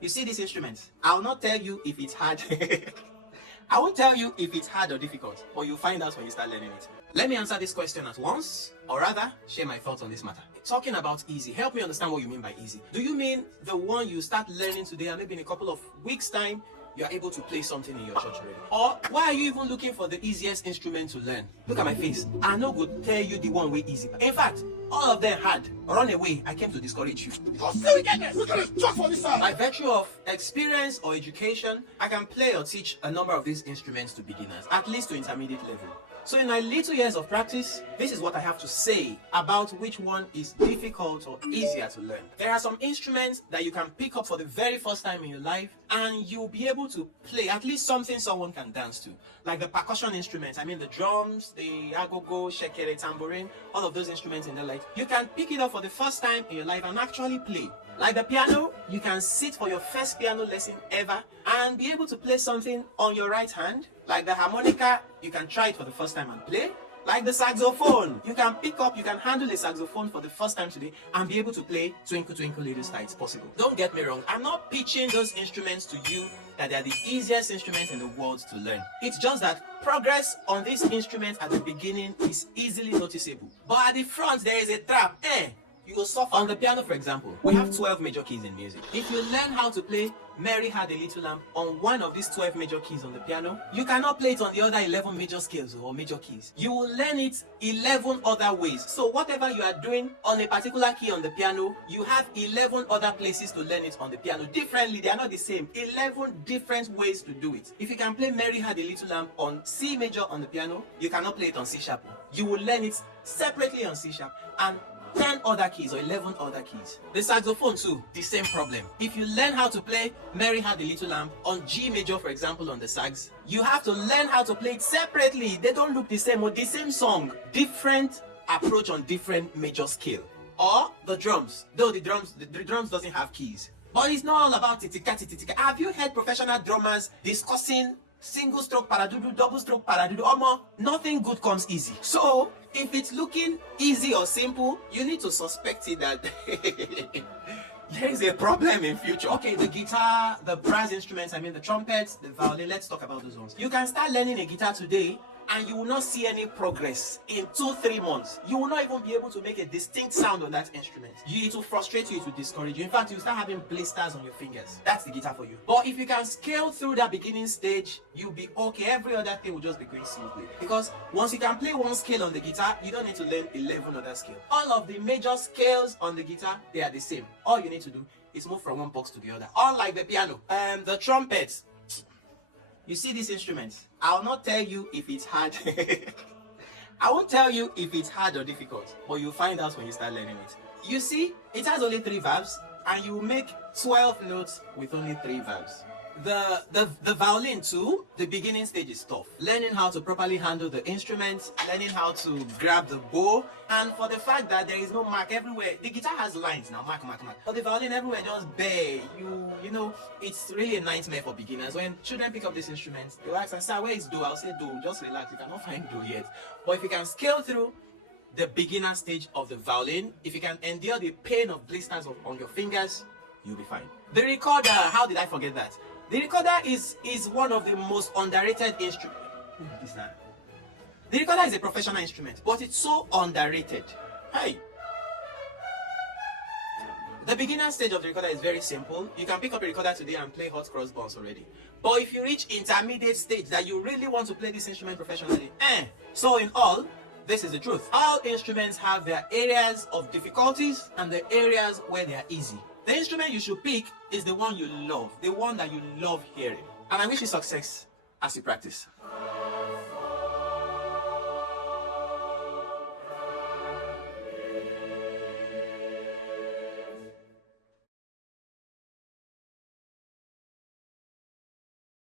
You see this instrument? I'll not tell you if it's hard. I won't tell you if it's hard or difficult, but you'll find out when you start learning it. Let me answer this question at once, or rather, share my thoughts on this matter. Talking about easy, help me understand what you mean by easy. Do you mean the one you start learning today and maybe in a couple of weeks' time, you are able to play something in your church already? Or why are you even looking for the easiest instrument to learn? Look at my face. I no go tell you the one way easy. In fact, all of them hard. Run away. I came to discourage you. By virtue of experience or education, I can play or teach a number of these instruments to beginners, at least to intermediate level. So in my little years of practice, this is what I have to say about which one is difficult or easier to learn. There are some instruments that you can pick up for the very first time in your life and you'll be able to play at least something someone can dance to. Like the percussion instruments, I mean the drums, the agogo, shekere, tambourine, all of those instruments in the light. You can pick it up for the first time in your life and actually play. Like the piano, you can sit for your first piano lesson ever and be able to play something on your right hand. Like the harmonica, you can try it for the first time and play. Like the saxophone, you can pick up, you can handle a saxophone for the first time today and be able to play Twinkle Twinkle Little Star. It's possible. Don't get me wrong, I'm not pitching those instruments to you that they're the easiest instruments in the world to learn. It's just that progress on these instruments at the beginning is easily noticeable. But at the front, there is a trap. You will suffer. On the piano, for example, we have 12 major keys in music. If you learn how to play Mary Had a Little Lamb on one of these 12 major keys on the piano, you cannot play it on the other 11 major scales or major keys. You will learn it 11 other ways. So whatever you are doing on a particular key on the piano, you have 11 other places to learn it on the piano differently. They are not the same. 11 different ways to do it. If you can play Mary Had a Little Lamb on C major on the piano, you cannot play it on C sharp. You will learn it separately on C sharp and 10 other keys or 11 other keys. The saxophone too, the same problem. If you learn how to play Mary Had a Little Lamb on G major, for example, on the sax, you have to learn how to play it separately. They don't look the same or the same song. Different approach on different major scale. Or the drums, though the drums doesn't have keys. But it's not all about titika titika. Have you heard professional drummers discussing single stroke paradudu, double stroke paradudu? Omo, nothing good comes easy. So if it's looking easy or simple, you need to suspect it that there is a problem in future. Okay, the guitar, the brass instruments, I mean the trumpets, the violin, let's talk about those ones. You can start learning a guitar today and you will not see any progress in 2-3 months. You will not even be able to make a distinct sound on that instrument. It will frustrate you, it will discourage you. In fact, you start having blisters on your fingers. That's the guitar for you. But if you can scale through that beginning stage, you'll be okay. Every other thing will just be going smoothly. Because once you can play one scale on the guitar, you don't need to learn 11 other scales. All of the major scales on the guitar, they are the same. All you need to do is move from one box to the other. Unlike the piano. The trumpet. You see this instrument? I'll not tell you if it's hard. I won't tell you if it's hard or difficult, but you'll find out when you start learning it. You see, it has only 3 valves, and you make 12 notes with only 3 valves. The violin too, the beginning stage is tough. Learning how to properly handle the instruments, learning how to grab the bow, and for the fact that there is no mark everywhere. The guitar has lines now, mark. But the violin everywhere just bare. You know, it's really a nightmare for beginners. When children pick up this instrument, they will ask, "Sir, where is do?" I'll say, "Do, just relax, you cannot find do yet." But if you can scale through the beginner stage of the violin, if you can endure the pain of blisters on your fingers, you'll be fine. The recorder, how did I forget that? The recorder is one of the most underrated instruments. The recorder is a professional instrument, but it's so underrated. Hey! The beginner stage of the recorder is very simple. You can pick up a recorder today and play hot cross buns already. But if you reach intermediate stage that you really want to play this instrument professionally, so in all, this is the truth. All instruments have their areas of difficulties and the areas where they are easy. The instrument you should pick is the one you love, the one that you love hearing. And I wish you success as you practice.